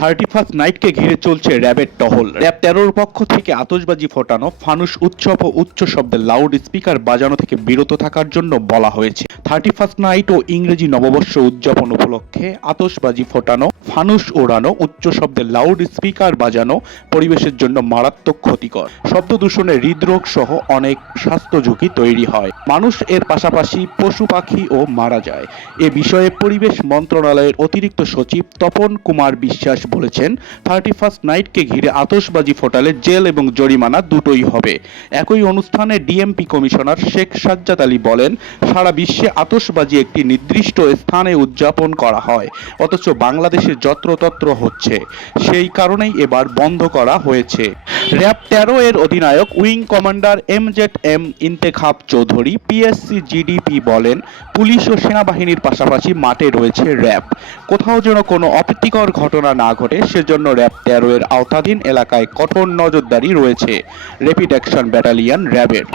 Thirty first নাইটকে ঘিরে চলছে র্যাবের টহল। র্যাব তেরোর পক্ষ থেকে আতশবাজি ফোটানো, ফানুস উৎসব ও উচ্চ শব্দে লাউড স্পিকার বাজানো থেকে বিরত থাকার জন্য বলা হয়েছে। থার্টি ফার্স্ট নাইট ও ইংরেজি নববর্ষ উদযাপন উপলক্ষে ফোটানো ওড়ানো, উচ্চ শব্দে লাউড স্পিকার বাজানো পরিবেশের জন্য মারাত্মক ক্ষতিকর। শব্দ দূষণে হৃদরোগ সহ অনেক স্বাস্থ্য ঝুঁকি তৈরি হয়। মানুষ এর পাশাপাশি পশু পাখি ও মারা যায়। এ বিষয়ে পরিবেশ মন্ত্রণালয়ের অতিরিক্ত সচিব তপন কুমার বিশ্বাস বলেছেন, থার্টি ফার্স্ট নাইটকে ঘিরে আতসবাজি ফোটালে জেল এবং জরিমানা দুটোই হবে। একই অনুষ্ঠানে ডিএমপি কমিশনার শেখ সাজ্জাদ আলী বলেন, সারা বিশ্বে আতশবাজি একটি নির্দিষ্ট স্থানে উদযাপন করা হয়, অথচ বাংলাদেশে যত্রতত্র হচ্ছে। সেই কারণেই এবার বন্ধ করা হয়েছে। র্যাব তেরো এর অধিনায়ক, wing commander M Z M Intekhab Chowdhury, PSC GDP বলেন, পুলিশ ও সেনাবাহিনীর পাশাপাশি মাঠে রয়েছে র্যাব। কোথাও যেন কোনো অপ্রীতিকর ঘটনা না ঘটে সেজন্য র্যাব তেরো এর আওতাধীন এলাকায় কঠোর নজরদারি রয়েছে। র্যাপিড অ্যাকশন ব্যাটালিয়ন র্যাবের।